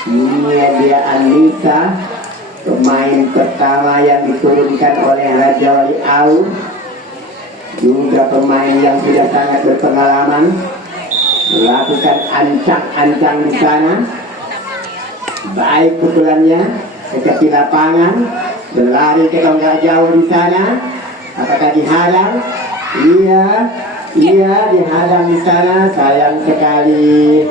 Ini dia Anissa, pemain pertama yang diturunkan oleh Raja Wali Au, juga pemain yang sudah sangat berpengalaman, melakukan ancang-ancang di sana. Baik pukulannya ke tepi lapangan, berlari ke tonggak jauh di sana. Apakah dihadang? Iya dihadang di sana. Sayang sekali.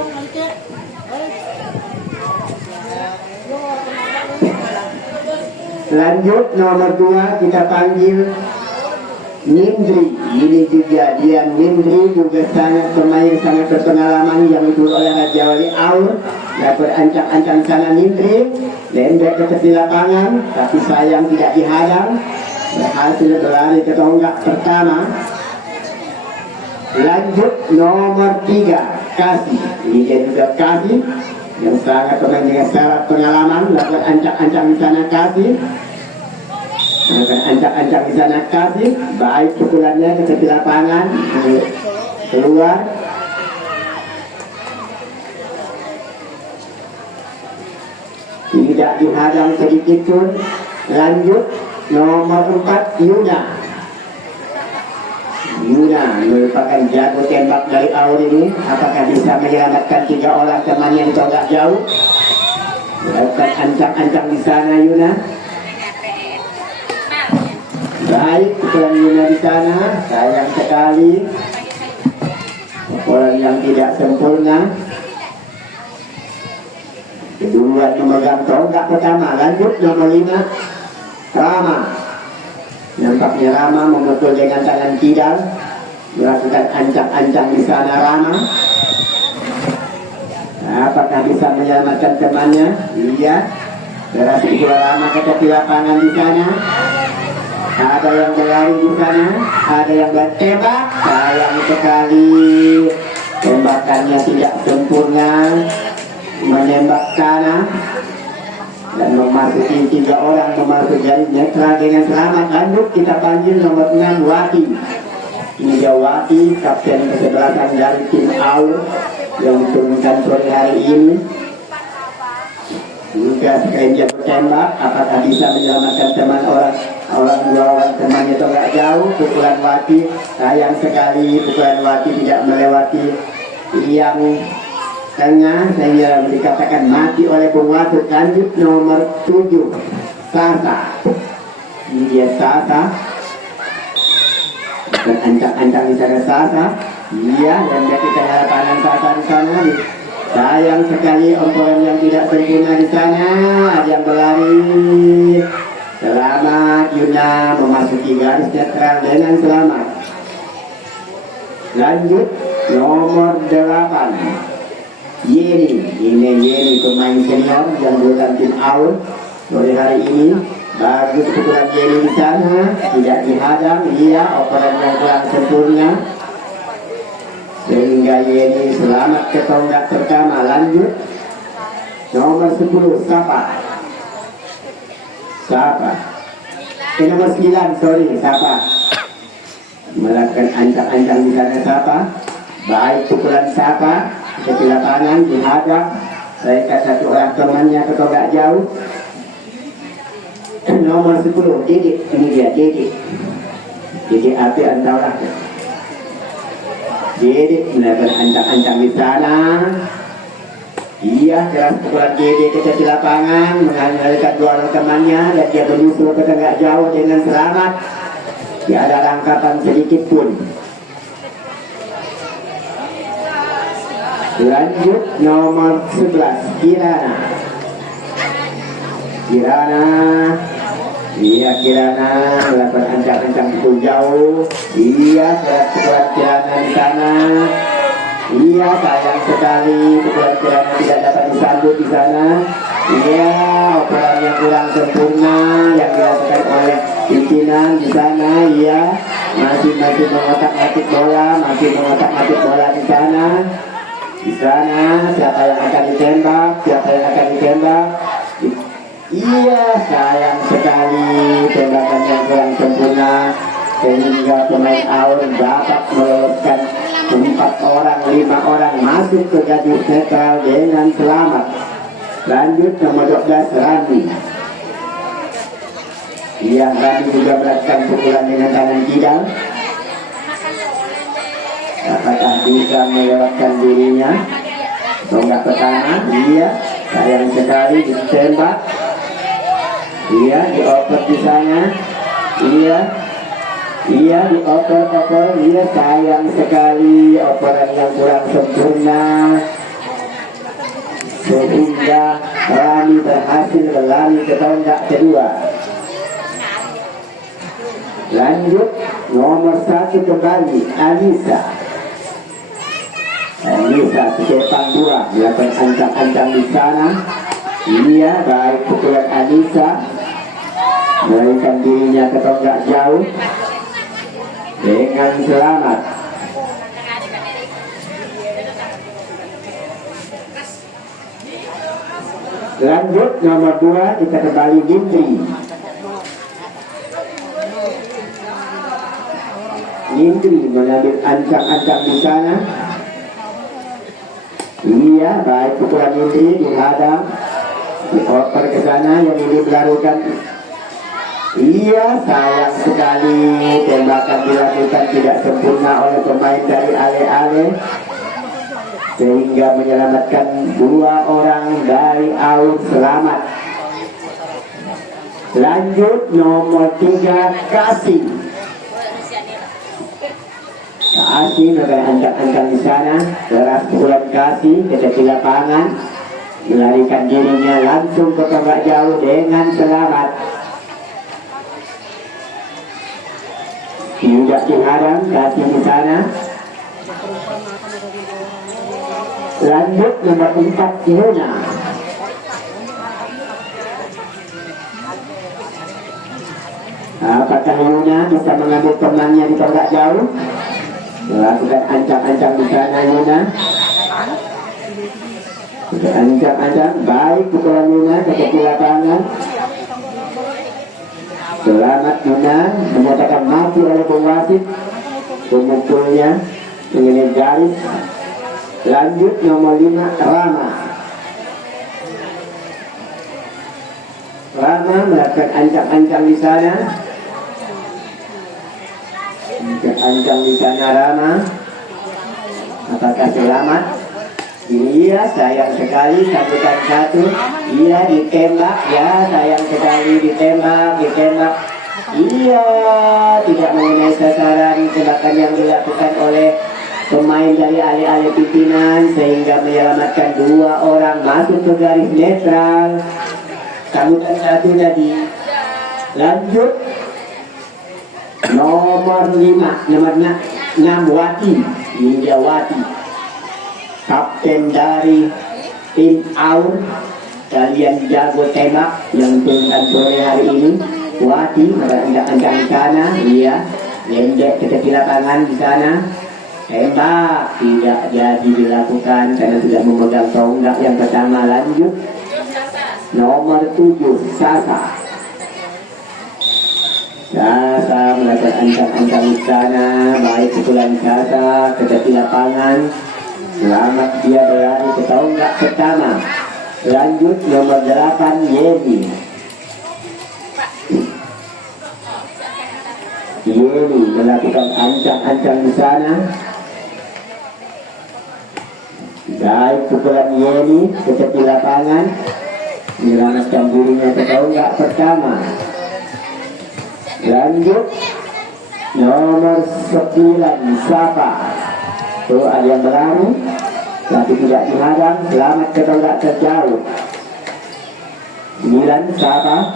Lanjut nomor 2 kita panggil Nindri. Ini juga dia Nindri, juga sangat pemain sangat berpengalaman yang diturut oleh Raja Wali Aur. Dapat ancang-ancang sana Nindri, lembek ke tepi lapangan, tapi sayang tidak dihadang. Berhasil berlari ke tonggak pertama. Lanjut nomor 3 Kasih. Ini dia juga Kasih yang sangat pemain dengan syarat pengalaman. Dapat ancang-ancang di sana Kasih. Ancang-ancang di sana Kasih. Baik pukulannya ke tepi lapangan, keluar. Tidak dihadang sedikit pun. Lanjut nomor 4 Yuna. Yuna merupakan jago tembak dari Aur ini. Apakah bisa menyelamatkan 3 orang temannya yang tonggak jauh? Melakukan ancang-ancang di sana Yuna. Baik pukulan Yuna di sana. Sayang sekali, pukulan yang tidak sempurna. Kedua memegang tonggak pertama. Lanjut nomor 5 Rama. Nampaknya Rama memukul dengan tangan kidal, melakukan ancang-ancang di sana Rama. Apakah bisa menyelamatkan temannya? Iya. Berhasil pula Rama ke tepi lapangan di sana. Ada yang berlari di sana, ada yang bertembak. Sayang sekali, tembakannya tidak sempurna, menembak kanan dan memasuki 3 orang, memasuki garis netral dengan selamat. Lanjut kita panggil nomor 6 Wati. Ini dia Wati, kapten kesebelasan dari tim Aur yang diturunkan sore hari ini. Juga sekali dia bertembak. Apakah bisa menyelamatkan teman dua orang temannya tonggak jauh? Pukulan Wati, sayang sekali pukulan Wati tidak melewati yang tengah, sehingga dikatakan mati oleh pengwasit. Lanjut nomor 7 Sasa. Ini dia Sasa, dan ancang-ancang di sana Sasa. Iya, dan dia kita harapan Sasa di sana. Sayang sekali ompolan yang tidak sempurna di sana. Ada yang berlari. Selamat Yuna memasuki garis netral dengan selamat. Lanjut nomor 8 Yeni pemain senior yang bukan tim Aur sore hari ini. Bagus pukulan Yeni di sana, tidak dihadang. Iya, operan yang kurang sempurna sehingga Yeni selamat ke tonggak pertama. Lanjut nomor 10 Sapa. Nomor 9 Sapa melakukan ancang-ancang di sana Sapa. Baik pukulan Sapa ke lapangan, dihadap. Saya 1 orang temannya ke tonggak jauh. Nomor 10 Didik. Ini dia Didik api antara. Didik melakukan ancang-ancang di sana. Iya, keras pukulan Didik ke tepi lapangan, mengalirkan 2 orang temannya, dan dia menyusul ke tonggak jauh dengan selamat. Tidak ada rangkapan sedikit pun. Lanjut nomor 11 Kirana. Iya, Kirana melakukan ancang-ancang pukul jauh. Iya, keras pukulan Kirana di sana. Iya, sayang sekali pukulan Kirana tidak dapat disambut di sana. Iya, operan yang kurang sempurna yang dilakukan oleh pimpinan di sana. Iya, masih mengotak-atik bola, di sana. Di sana siapa yang akan ditembak? Iya, sayang sekali tembakan yang kurang sempurna sehingga pemain Aur dapat meloloskan 4 orang, 5 orang masuk ke garis netral dengan selamat. Lanjut nomor 12 Rami. Rami juga melakukan pukulan dengan tangan kidal. Apakah bisa melewatkan dirinya? Tonggak pertama, sayang sekali ditembak. Dioper di sana. Dioper. Sayang sekali operan yang kurang sempurna, sehingga Rami berhasil berlari ke tonggak kedua. Lanjut nomor 1 kembali Anissa Sepang 2 melakukan ancang-ancang di sana. Baik pukulan Anissa melarikan dirinya ke tonggak jauh dengan selamat. Lanjut nomor 2 kita kembali Nindri mengambil ancang-ancang di sana. Baik pukulan Nindri dihadang, dioper ke sana, yang ini berlarukan. Sayang sekali tembakan dilakukan tidak sempurna oleh pemain dari Ale-Ale, sehingga menyelamatkan 2 orang dari out. Selamat. Lanjut nomor 3 Kasih melakukan ancang-ancang di sana. Keras pukulan Kasih ke lapangan, melarikan dirinya langsung ke tonggak jauh dengan selamat. Tidak dihadang Kasih di sana. Lanjut nomor 4 Yuna. Apakah Yuna bisa mengambil temannya di tonggak jauh? Melakukan ancang-ancang di sana Yuna. Ancang-ancang, baik pukulan Yuna ke tepi lapangan. Selamat Yuna, menyatakan mati oleh pengwasit. Pemukulnya mengenai garis. Lanjut nomor 5 Rama melakukan ancang-ancang di sana. Ancang di sana Rama. Apakah selamat? Sayang sekali sambutan 1. Ditembak. Sayang sekali ditembak. Tidak mengenai sasaran tembakan yang dilakukan oleh pemain dari Ale-Ale pimpinan, sehingga menyelamatkan 2 orang masuk ke garis netral. Sambutan 1 tadi. Lanjut nomor 5 nomor 6 Wati. Kapten dari tim AUR. Kalian jago tembak yang turunkan sore hari ini. Wati merencang di sana. Lendek ke tepi lapangan di sana. Tembak tidak jadi dilakukan karena sudah memegang tonggak yang pertama. Lanjut nomor 7 Sasa melakukan ancang-ancang di sana. Baik pukulan Sasa ke tepi lapangan. Selamat, dia berlari ke tonggak pertama. Lanjut nomor 8 Yeni melakukan ancang-ancang di sana. Baik pukulan Yeni ke tepi lapangan, menyelamatkan dirinya ke tonggak pertama. Lanjut nomor 9 Sapa. Ada yang berlari tapi tidak dihadang. Selamat ke tonggak terjauh. 9 Sapa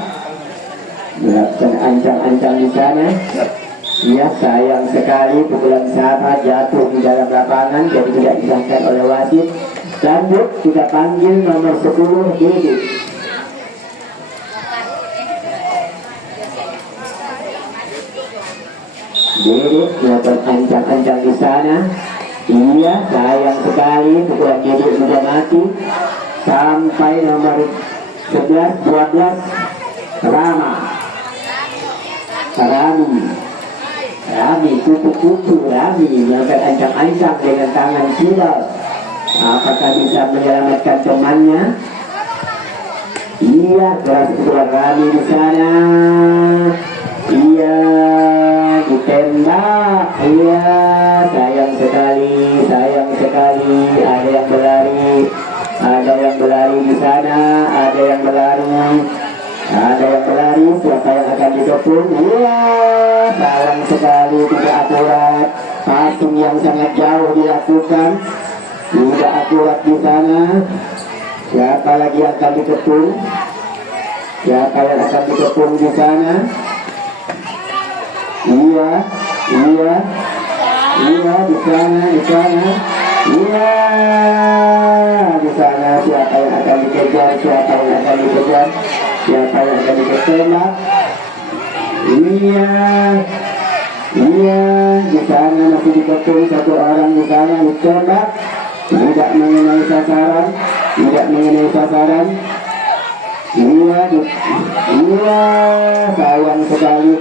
melakukan ancang-ancang di sana. Sayang sekali pukulan Sapa jatuh di dalam lapangan, jadi tidak disahkan oleh wasit. Lanjut kita panggil nomor 10 Dede. Dede melakukan ancang-ancang di sana. Sayang sekali pukulan Dede sudah mati. Sampai nomor 11 12 Rami kupu-kupu melakukan ancang-ancang dengan tangan kidal. Apakah bisa menyelamatkan temannya? Iya, keras pukulan Rani di sana. Iya, ditembak. Iya, sayang sekali, sayang sekali. Ada yang berlari, ada yang berlari di sana, ada yang berlari, ada yang berlari. Siapa yang akan dikepung? Iya, sayang sekali, tidak akurat. Passing yang sangat jauh dilakukan, tidak akurat di sana. Siapa lagi yang akan dikepung? Siapa yang akan dikepung di sana? Iya, iya, iya, di sana, di sana. Iya, di sana. Siapa yang akan dikejar? Siapa yang akan dikejar? Siapa yang akan dikejar? Iya, iya, di sana masih dikepung satu orang di sana ditembak. Tidak mengenai sasaran, tidak mengenai sasaran. Iya, iya, sayang sekali.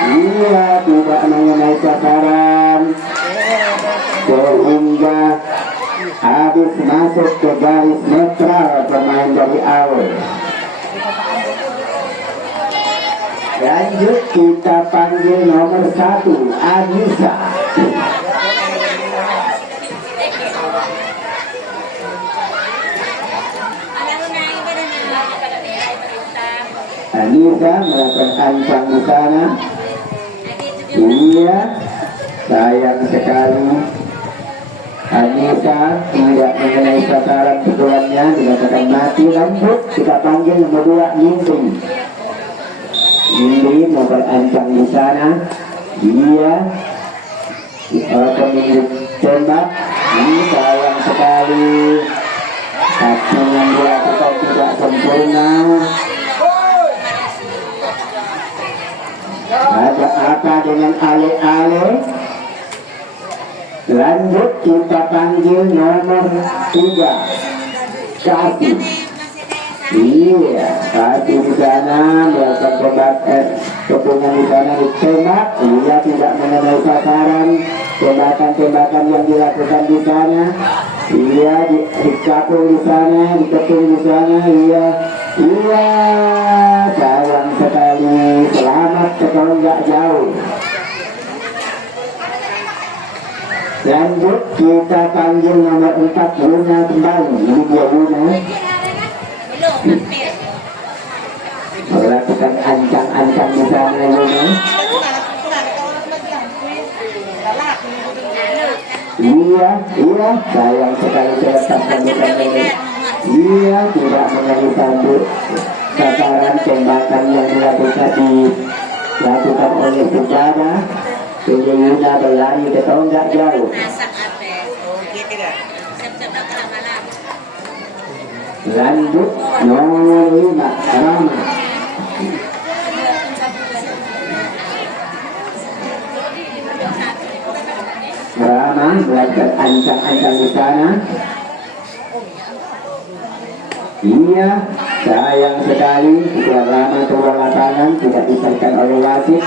Iya, tidak mengenai sasaran sehingga habis masuk ke garis netral pemain dari awal. Lanjut, kita panggil nomor 1 Anissa. Anissa melakukan ancang di sana. Iya, sayang sekali. Anissa tidak mengenai sasaran pukulannya, dikatakan mati. Lanjut, kita panggil nomor 2 Nindri. Nindri melakukan ancang di sana. Iya, pemilik tembak. Ini sayang sekali. Aksi yang dilakukan tidak sempurna. Ada apa dengan ale-ale? Lanjut, kita panggil nomor 3 Kasih. Iya, Kasih di sana melakukan kepungan di sana ditembak. Iya, tidak mengenai sasaran. Tembakan-tembakan yang dilakukan di sana. Iya, dikepung di sana, dikepung di sana. Iya, iya, sayang sekali. Selamat setonggak jauh. Lanjut, kita panggil nomor 4 Luna kembali. Ini dia Luna melakukan ancang-ancang di sana. Luna, iya, iya, sayang sekali dilepaskan di sana. Iya, tidak mengenai sambut sasaran tembakan yang dilakukan oleh Sujana. Luna berlari ke tonggak jauh. Lanjut, nomor 5 Rama. Rama melakukan ancang-ancang di sana. Iya, sayang sekali pukulan Rama keluar lapangan, tidak disahkan oleh wasit.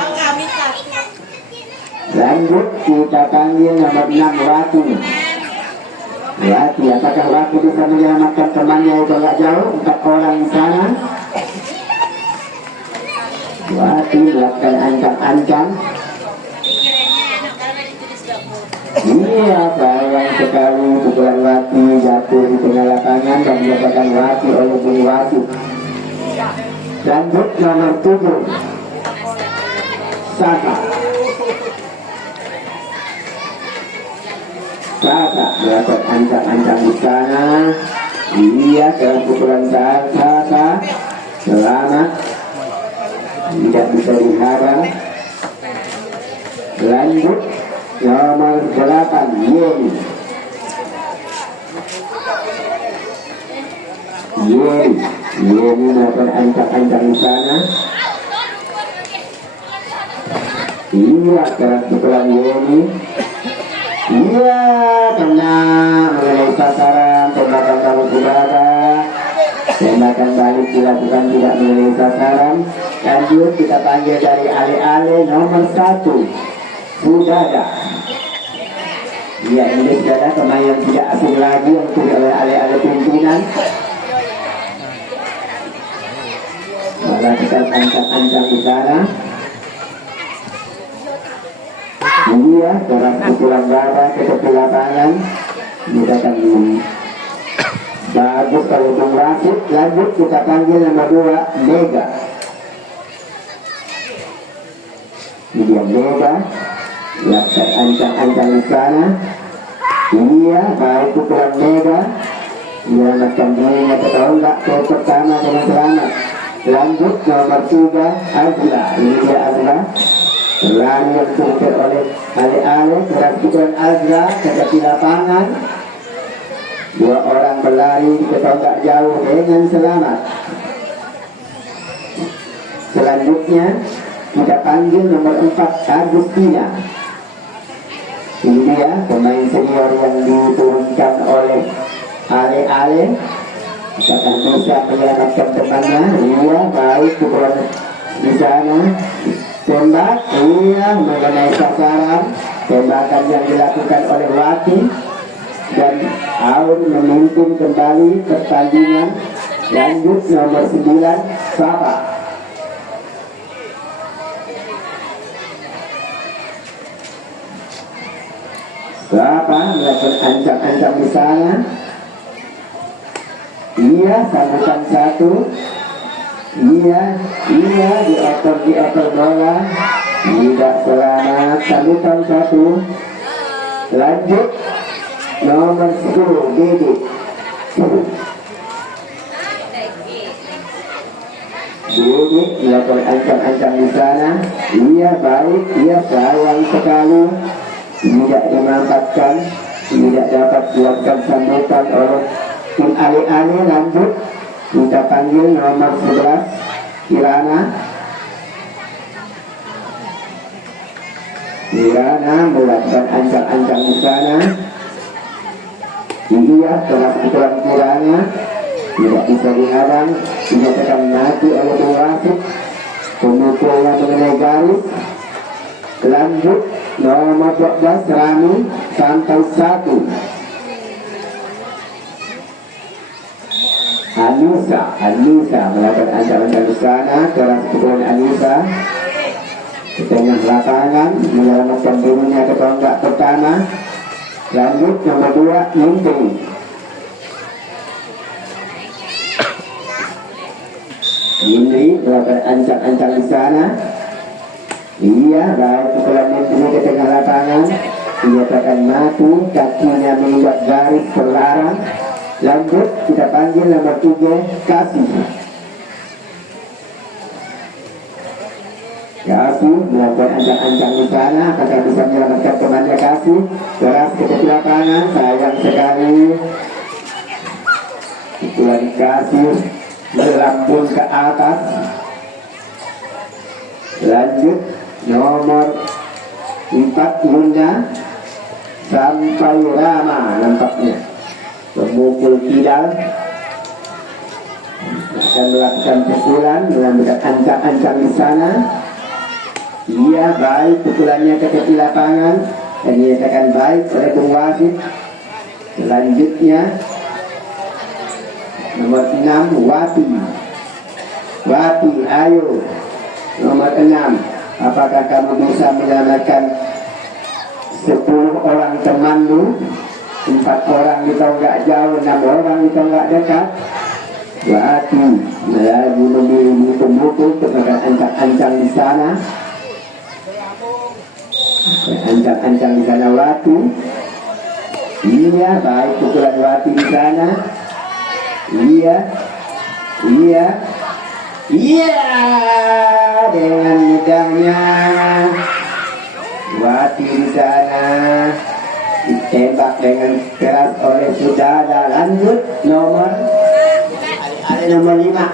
Lanjut, kita panggil nomor 6 Wati. Wati, apakah Wati bisa menyelamatkan temannya itu agak jauh? 4 orang di sana. Wati melakukan ancang-ancang. Iya, sayang sekali pukulan Wati jatuh di tengah lapangan dan dikatakan Wati oleh Bung Wati. Lanjut, nomor 7 Saka. Saka melakukan ancang-ancang di sana. Iya, dalam pukulan Saka selamat, tidak bisa dihadang. Lanjut, nomor 8 Yeni. Yeni melakukan ancang-ancang di sana. Iya, keras pukulan Yeni. Iya, kena mengenai sasaran. Tembakan kamu udara, tembakan balik dilakukan tidak mengenai sasaran. Lanjut, kita panggil dari ale-ale nomor 1 Sudada. Iya, ini sudah ada pemain yang tidak asing lagi yang dipilih oleh ale-ale pimpinan. melakukan ancang-ancang di sana. Iya, keras pukulan dada ke tepi lapangan. Kita akan bagus kalau Bung Rasid. Lanjut kita panggil nomor 2 Mega. Ini dia Mega. Lakukan ancang-ancang di sana. Iya, baik pukulan Mega. Menyelamatkan dirinya ke tonggak ke pertama dengan selamat. Lanjut nomor 3 Azra. Ini dia Azra. Lari yang dikejar oleh Ale-Ale. Keras pukulan Azra ke tepi lapangan. 2 orang berlari di ketonggak jauh dengan selamat. Selanjutnya kita panggil nomor 4 Agustina. Ini dia pemain senior yang diturunkan oleh Ale-Ale. Kita akan bisa menyelamatkan temannya. Iya, baik pukulan di sana. Tembak, iya, mengenai sasaran. Tembakan yang dilakukan oleh Wati. Dan Aun memimpin kembali pertandingan. Lanjut nomor 9 Sapa. Sapa melakukan ancang-ancang di sana. Iya, sambutan 1. Iya, dioper bola. Tidak selamat, sambutan 1. Lanjut nomor 10 Didi. Didi melakukan ancang-ancang di sana. Iya, baik, iya, sayang sekali tidak dimanfaatkan, tidak dapat dilakukan sambutan oleh tim Ale-Ale. Lanjut kita panggil nomor 11 Kirana. Kirana melakukan ancang-ancang di sana. Iya, keras pukulan Kirana tidak bisa dihadang, dinyatakan mati oleh Bung Rasid. Pemukulnya mengenai garis. Lanjut nomor 12 Rami sampai 1. Anissa melakukan ancang-ancang di sana. Keras pukulan Anissa di tengah lapangan menyelamatkan dirinya ke tonggak pertama. Lanjut nomor 2 Minting. Indri melakukan ancang-ancang di sana. Iya, baik pukulan Minting ke tengah lapangan. Dinyatakan mati, kakinya mengikat garis terlarang. Lanjut kita panggil nomor 3 Kasih. Kasih melakukan ancang-ancang di sana. Apakah bisa menyelamatkan temannya Kasih? Keras ke tepi lapangan, sayang sekali. Pukulan Kasih melambung ke atas. Lanjut nomor 4 Yunda sampai Rama. Nampaknya pemukul kidal akan melakukan pukulan, mengambil ancang-ancang di sana. Iya, baik pukulannya ke tepi lapangan dan dinyatakan baik oleh Bung Wasid. Selanjutnya nomor 6 Wati, ayo. Nomor 6, apakah kamu bisa menyelamatkan 10 orang temanmu? 4 orang di tonggak jauh, 6 orang di tonggak dekat. Wati melaju memilih pemukul, kemudian ancang-ancang di sana. Ancang-ancang di sana Wati. Iya, baik pukulan Wati di sana. Iya, dengan mudahnya Wati di sana ditembak dengan keras oleh Sudada. Lanjut nomor Ale nomor 5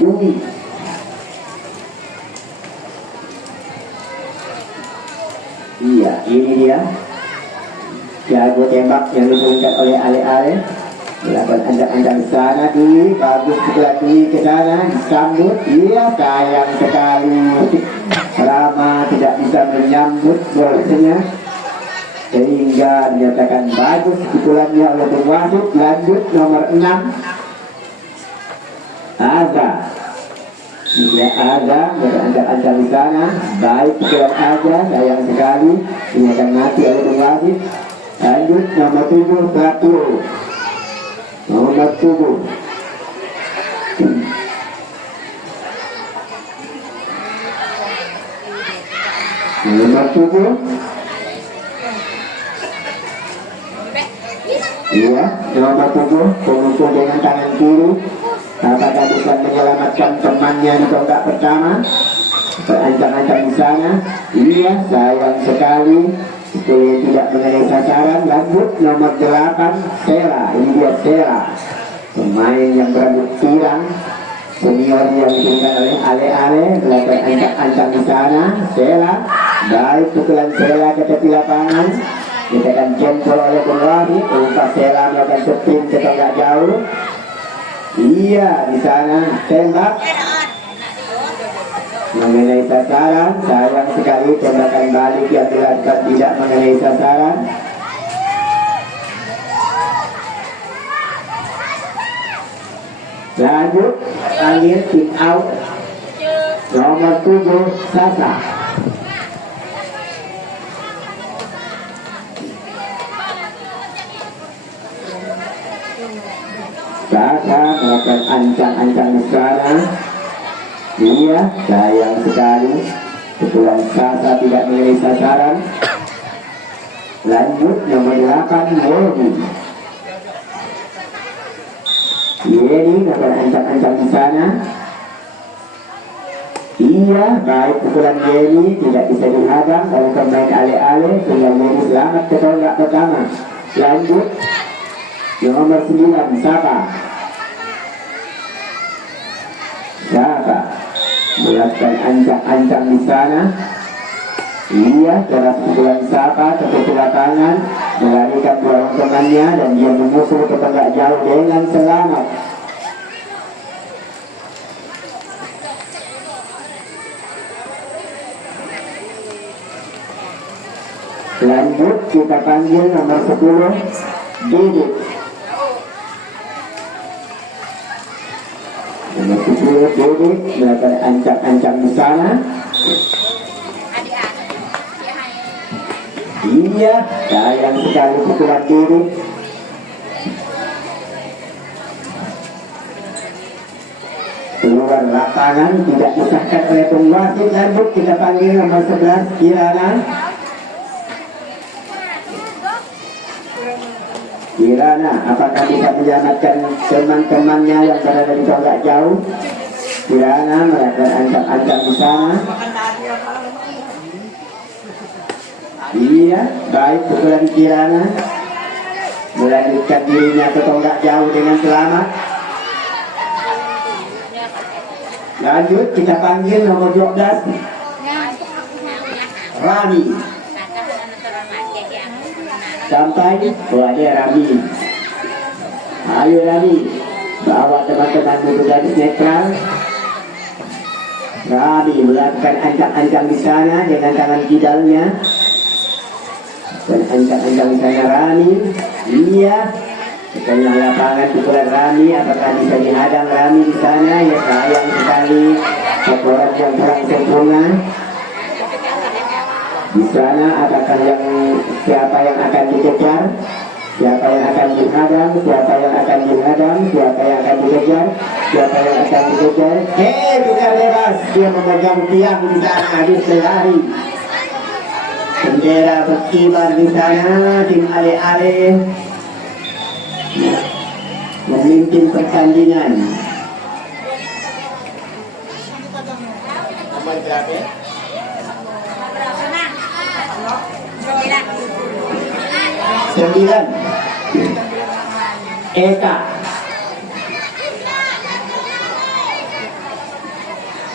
Dwi. Iya, ini dia jago tembak yang diturunkan oleh Ale-Ale. Melakukan ancang-ancang di sana. Dwi, bagus pukulan Dwi ke sana, disambut. Iya, sayang sekali Rama tidak bisa menyambut bolanya, sehingga dinyatakan bagus pukulannya oleh Bung Wasid. Lanjut nomor 6 Ada. Jika ada berancang-ancang di sana, baik pukulan ada, sayang sekali, ini akan mati oleh pengwasit. Lanjut nomor 7 Batu. Nomor 7. Nomor 7. Iya, nomor 7 pemukul dengan tangan kiri. Apakah bisa menyelamatkan temannya di tonggak pertama? Berancang-ancang di sana. Iya, sayang sekali. Supaya tidak mengenai sasaran. Lanjut nomor 8 Sela. Ini dia Sela, pemain yang berambut pirang, senior yang diberikan oleh Ale-Ale. Belajar ancang-ancang di sana. Sela, baik pukulan Sela ke tepi lapangan, ditekan jempol oleh pengwasit. Umpan Sela melakukan spin ke tonggak jauh. Iya, di sana tembak mengenai sasaran. Sayang sekali tembakan balik yang dilakukan tidak mengenai sasaran. Lanjut panggil kick out nomor 7 Sasa. Sasa melakukan ancang-ancang di sana. Iya, sayang sekali pukulan Sasa tidak mengenai sasaran. Lanjut nomor 8 Yeni. Yeni melakukan ancang-ancang di sana. Iya, baik pukulan Yeni tidak bisa dihadang oleh pemain Ale-Ale sehingga Yeni selamat ke tonggak pertama. Lanjut nomor 9 Sapa. Sapa melakukan ancang-ancang di sana. Iya, keras pukulan Sapa ke tepi lapangan, melarikan dua temannya dan dia menyusul ke tonggak jauh dengan selamat. Lanjut kita panggil nomor 10 Didit. Nomor 10 Didit melakukan ancang-ancang di sana. Iya, sayang sekali pukulan Didit. Keluar lapangan, tidak disahkan oleh pengwasit. Lanjut kita panggil nomor 11 Kirana. Kirana, apakah bisa menyelamatkan teman-temannya yang berada di tonggak jauh? Kirana melakukan ancang-ancang di sana. Iya, baik pukulan Kirana, melanjutkan dirinya ke tonggak jauh dengan selamat. Lanjut kita panggil nomor 12 Rani. Sampai ada Rami. Ayo Rami, bawa teman-teman duduk garis netral. Rami melakukan ancang-ancang di sana dengan tangan kidalnya. Dan ancang-ancang di sana Rami. Iya, setengah lapangan pukulan Rami. Apakah bisa dihadang Rami di sana? Ya, sayang sekali pukulan yang kurang sempurna. Di sana apakah siapa yang akan dikejar, siapa yang akan dihadang, siapa yang akan dihadang, siapa yang akan dikejar, siapa yang akan dikejar. Bukan bebas, dia memegang tiang di sana, di selari. Bendera berkibar di sana, tim Ale-Ale memimpin pertandingan. Nomor berapa? 9 Eka.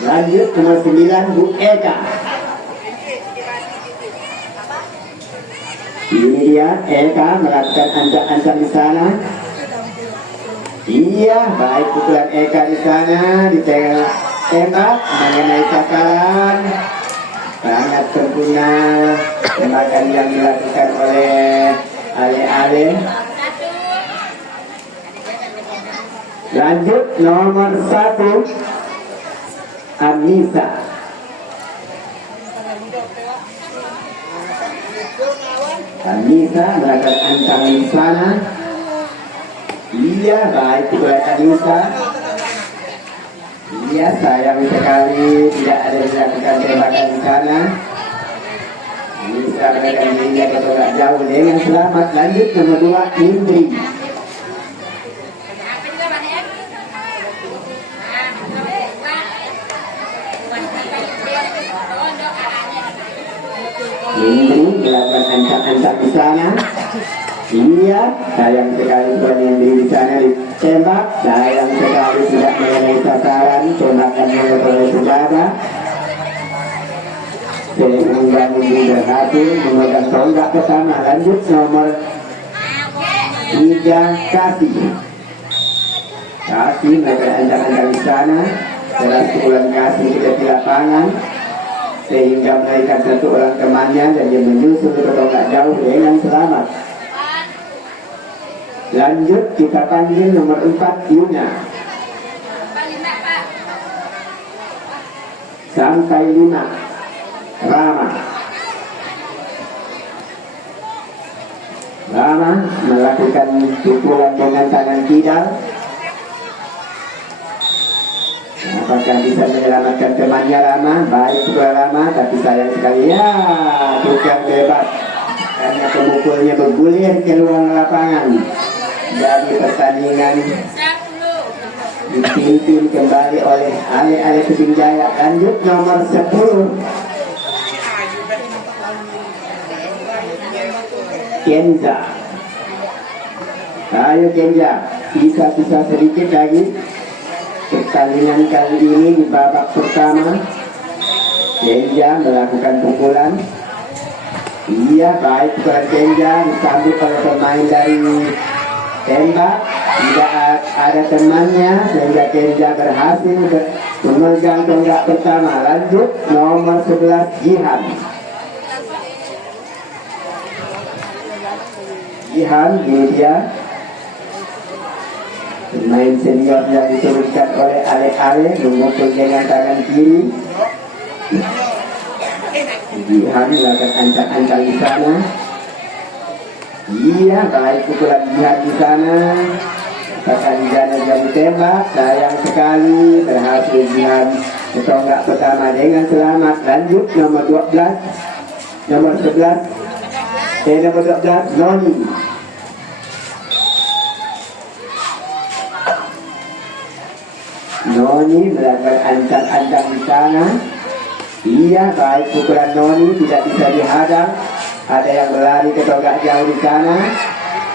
Lanjut nomor 9 Bu Eka. Ini dia Eka melakukan ancang-ancang di sana. Iya, baik pukulan Eka di sana, ditembak mengenai sasaran. Sangat sempurna tembakan yang dilakukan oleh Ale-Ale. Lanjut nomor 1 Anissa. Anissa melakukan ancang di sana. Iya, baik pukulan Anissa. Iya, sayang sekali tidak ada dilakukan tembakan di sana. Anissa melakukan dirinya bertolak jauh dengan selamat. Lanjut nomor 2 Indri. Indri melakukan ancang-ancang di sana. Iya, sayang sekali pukulan Indri di sana ditembak. Sayang sekali tidak mengenai sasaran. Tembakannya oleh saudara. Sehingga Indri berhasil memegang tonggak pertama. Lanjut nomor 3 Kasih. Kasih melakukan ancang-ancang di sana. Setelah pukulan Kasih tidak di lapangan, sehingga melarikan satu orang temannya dan dia menyusul ke tonggak jauh dengan selamat. Lanjut kita panggil nomor 4 Yuna. Sampai 5 Rama. Rama melakukan pukulan dengan tangan kidal. Apakah bisa menyelamatkan temannya Rama? Baik pukulan Rama, tapi sayang sekali ya, bukan bebas karena pemukulnya bergulir keluar lapangan. Jadi pertandingan dipimpin kembali oleh Ale Tebing Jaya. Lanjut nomor 10 Kenza. Ayo Kenza, sisa sedikit lagi. Pertandingan kali ini di babak pertama. Kenza melakukan pukulan. Iya, baik pukulan Kenza disambut oleh pemain dari tembak. Tidak ada temannya sehingga Kenza berhasil memegang tonggak pertama. Lanjut nomor 11 Jihan. Jihan ini dia pemain senior yang diturunkan oleh Ale memukul dengan tangan kiri. Jihan melakukan ancang-ancang di sana. Iya, baik pukulan Jihan di sana. Apakah di sana jadi tembak? Sayang sekali berhasil Jihan ke tonggak pertama dengan selamat. Lanjut nomor 12 nomor 11 nomor 12 Noni. Noni melakukan ancang-ancang di sana. Iya, baik pukulan Noni tidak bisa dihadang. Ada yang berlari ke tonggak jauh di sana.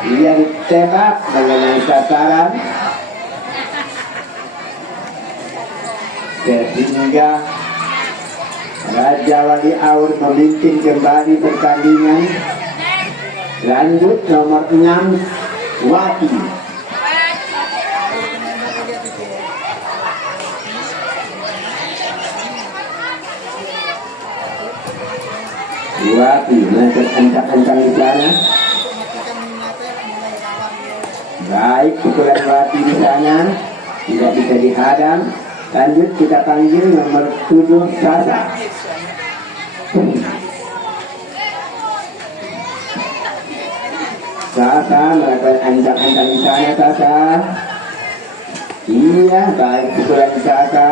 Iya, ditembak mengenai sasaran. Sehingga Raja Wali Aur memimpin kembali pertandingan. Lanjut nomor 6 Wati. Wati melakukan ancang-ancang di sana. Baik pukulan Wati di sana tidak bisa dihadang. Lanjut kita panggil nomor 7 Sasa. Sasa melakukan ancang-ancang di sana. Sasa. Iya, baik pukulan Sasa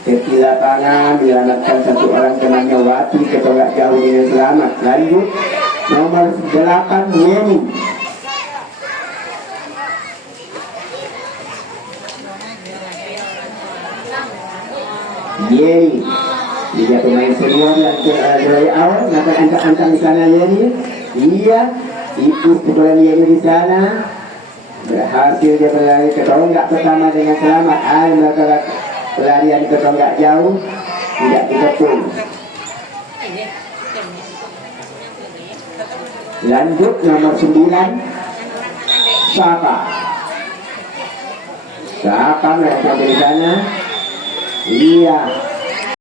ke lapangan menyelamatkan satu orang temannya Wati ke tonggak jauh dengan selamat. Lanjut nomor 8 Yeni. Yeni dia pemain senior yang dari awal melakukan ancang-ancang di sana. Yeni, iya, ikut pukulan Yeni di sana. Berhasil dia berlari ke tonggak pertama dengan selamat. Melakukan pelarian ke tonggak jauh tidak dikepung. Lanjut nomor 9 Sapa. Sapa melakukan di sana. Iya,